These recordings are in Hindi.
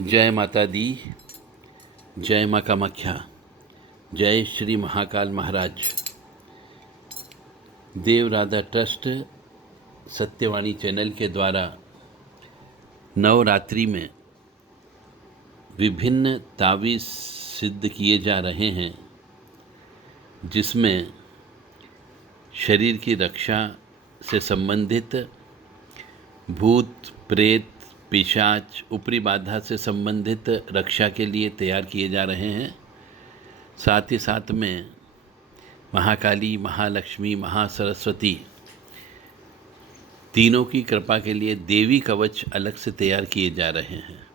जय माता दी, जय माँ कामाख्या, जय श्री महाकाल महाराज। देव राधा ट्रस्ट सत्यवाणी चैनल के द्वारा नवरात्रि में विभिन्न तावीज़ सिद्ध किए जा रहे हैं, जिसमें शरीर की रक्षा से संबंधित भूत प्रेत पिशाच ऊपरी बाधा से संबंधित रक्षा के लिए तैयार किए जा रहे हैं। साथ ही साथ में महाकाली, महालक्ष्मी, महासरस्वती तीनों की कृपा के लिए देवी कवच अलग से तैयार किए जा रहे हैं।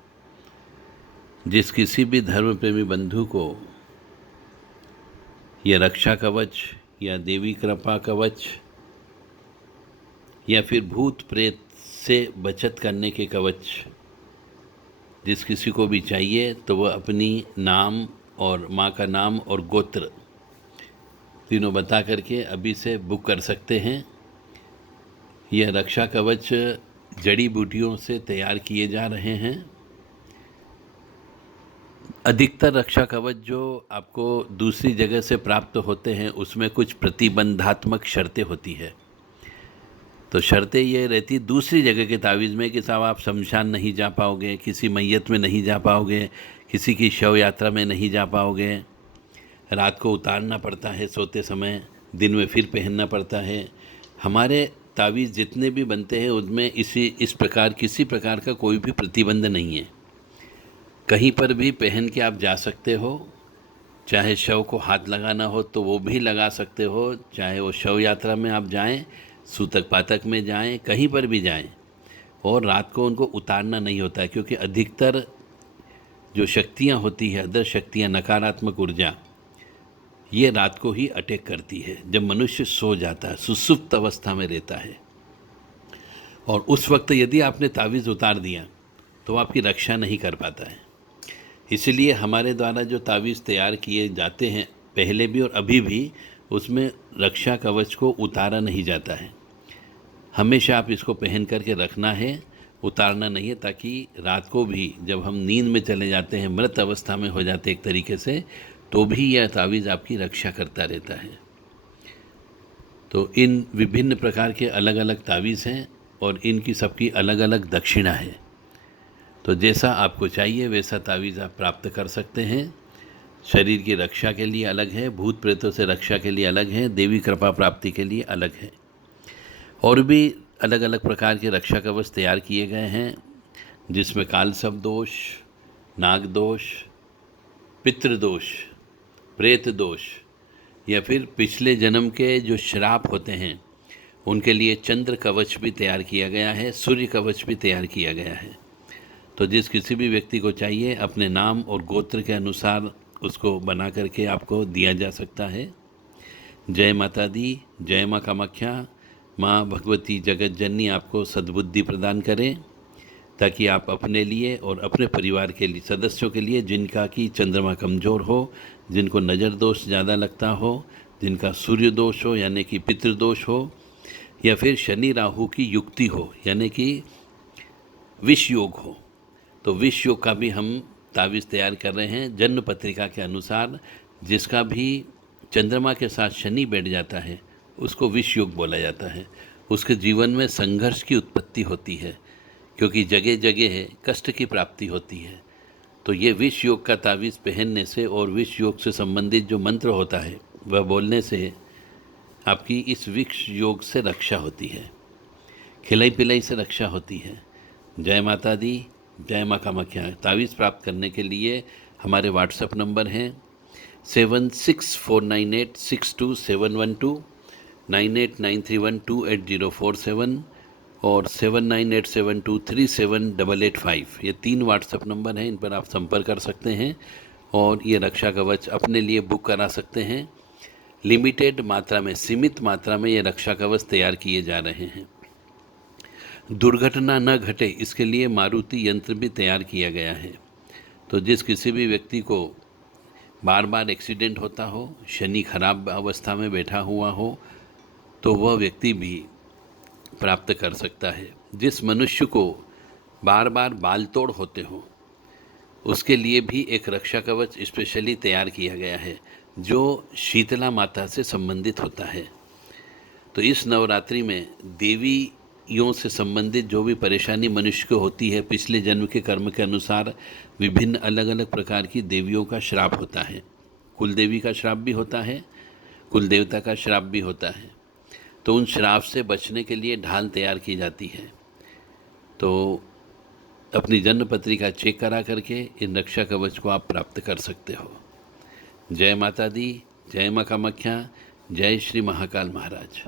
जिस किसी भी धर्म प्रेमी बंधु को यह रक्षा कवच या देवी कृपा कवच या फिर भूत प्रेत से बचत करने के कवच जिस किसी को भी चाहिए, तो वह अपनी नाम और माँ का नाम और गोत्र तीनों बता करके अभी से बुक कर सकते हैं। यह रक्षा कवच जड़ी बूटियों से तैयार किए जा रहे हैं। अधिकतर रक्षा कवच जो आपको दूसरी जगह से प्राप्त होते हैं, उसमें कुछ प्रतिबंधात्मक शर्तें होती है। तो शर्तें ये रहती दूसरी जगह के तावीज़ में कि साहब आप शमशान नहीं जा पाओगे, किसी मैयत में नहीं जा पाओगे, किसी की शव यात्रा में नहीं जा पाओगे, रात को उतारना पड़ता है सोते समय, दिन में फिर पहनना पड़ता है। हमारे तावीज़ जितने भी बनते हैं उनमें इस प्रकार किसी प्रकार का कोई भी प्रतिबंध नहीं है। कहीं पर भी पहन के आप जा सकते हो, चाहे शव को हाथ लगाना हो तो वो भी लगा सकते हो, चाहे वो शव यात्रा में आप जाएं, सूतक पातक में जाएं, कहीं पर भी जाएं, और रात को उनको उतारना नहीं होता है, क्योंकि अधिकतर जो शक्तियां होती है, अदर शक्तियां, नकारात्मक ऊर्जा, ये रात को ही अटैक करती है जब मनुष्य सो जाता है, सुसुप्त अवस्था में रहता है। और उस वक्त यदि आपने तावीज़ उतार दिया तो आपकी रक्षा नहीं कर पाता है। इसलिए हमारे द्वारा जो तावीज़ तैयार किए जाते हैं, पहले भी और अभी भी, उसमें रक्षा कवच को उतारा नहीं जाता है। हमेशा आप इसको पहन करके रखना है, उतारना नहीं है, ताकि रात को भी जब हम नींद में चले जाते हैं, मृत अवस्था में हो जाते एक तरीके से, तो भी यह तावीज़ आपकी रक्षा करता रहता है। तो इन विभिन्न प्रकार के अलग अलग तावीज़ हैं और इनकी सबकी अलग अलग दक्षिणा है। तो जैसा आपको चाहिए वैसा तावीज़ आप प्राप्त कर सकते हैं। शरीर की रक्षा के लिए अलग है, भूत प्रेतों से रक्षा के लिए अलग है, देवी कृपा प्राप्ति के लिए अलग है। और भी अलग अलग प्रकार के रक्षा कवच तैयार किए गए हैं, जिसमें कालसर्प दोष, नाग दोष, पितृदोष, प्रेत दोष, या फिर पिछले जन्म के जो श्राप होते हैं उनके लिए चंद्र कवच भी तैयार किया गया है, सूर्य कवच भी तैयार किया गया है। तो जिस किसी भी व्यक्ति को चाहिए, अपने नाम और गोत्र के अनुसार उसको बना करके आपको दिया जा सकता है। जय माता दी, जय माँ कामाख्या। माँ भगवती जगत जननी आपको सद्बुद्धि प्रदान करें, ताकि आप अपने लिए और अपने परिवार के लिए सदस्यों के लिए, जिनका कि चंद्रमा कमज़ोर हो, जिनको नज़र दोष ज़्यादा लगता हो, जिनका सूर्य दोष हो यानी कि पितृदोष हो, या फिर शनि राहु की युक्ति हो यानी कि विष योग हो, तो विष योग का भी हम तावीज़ तैयार कर रहे हैं जन्म पत्रिका के अनुसार। जिसका भी चंद्रमा के साथ शनि बैठ जाता है उसको विष योग बोला जाता है। उसके जीवन में संघर्ष की उत्पत्ति होती है, क्योंकि जगह जगह कष्ट की प्राप्ति होती है। तो ये विष योग का तावीज़ पहनने से और विष योग से संबंधित जो मंत्र होता है वह बोलने से आपकी इस विष योग से रक्षा होती है, खिलाई पिलाई से रक्षा होती है। जय माता दी, जय माँ कामाख्या। तावीज़ प्राप्त करने के लिए हमारे व्हाट्सएप नंबर हैं 7649862712, 9893128047 और 7987237885। ये 3 व्हाट्सएप नंबर हैं, इन पर आप संपर्क कर सकते हैं और ये रक्षा कवच अपने लिए बुक करा सकते हैं। लिमिटेड मात्रा में, सीमित मात्रा में ये रक्षा कवच तैयार किए जा रहे हैं। दुर्घटना न घटे इसके लिए मारुति यंत्र भी तैयार किया गया है। तो जिस किसी भी व्यक्ति को बार बार एक्सीडेंट होता हो, शनि खराब अवस्था में बैठा हुआ हो, तो वह व्यक्ति भी प्राप्त कर सकता है। जिस मनुष्य को बार बार बाल तोड़ होते हो, उसके लिए भी एक रक्षा कवच स्पेशली तैयार किया गया है जो शीतला माता से संबंधित होता है। तो इस नवरात्रि में देवियों से संबंधित जो भी परेशानी मनुष्य को होती है, पिछले जन्म के कर्म के अनुसार विभिन्न अलग अलग प्रकार की देवियों का श्राप होता है। कुल देवी का श्राप भी होता है, कुल देवता का श्राप भी होता है। तो उन श्राप से बचने के लिए ढाल तैयार की जाती है। तो अपनी जन्म पत्रिका चेक करा करके इन रक्षा कवच को आप प्राप्त कर सकते हो। जय माता दी, जय माँ कामाख्या, जय श्री महाकाल महाराज।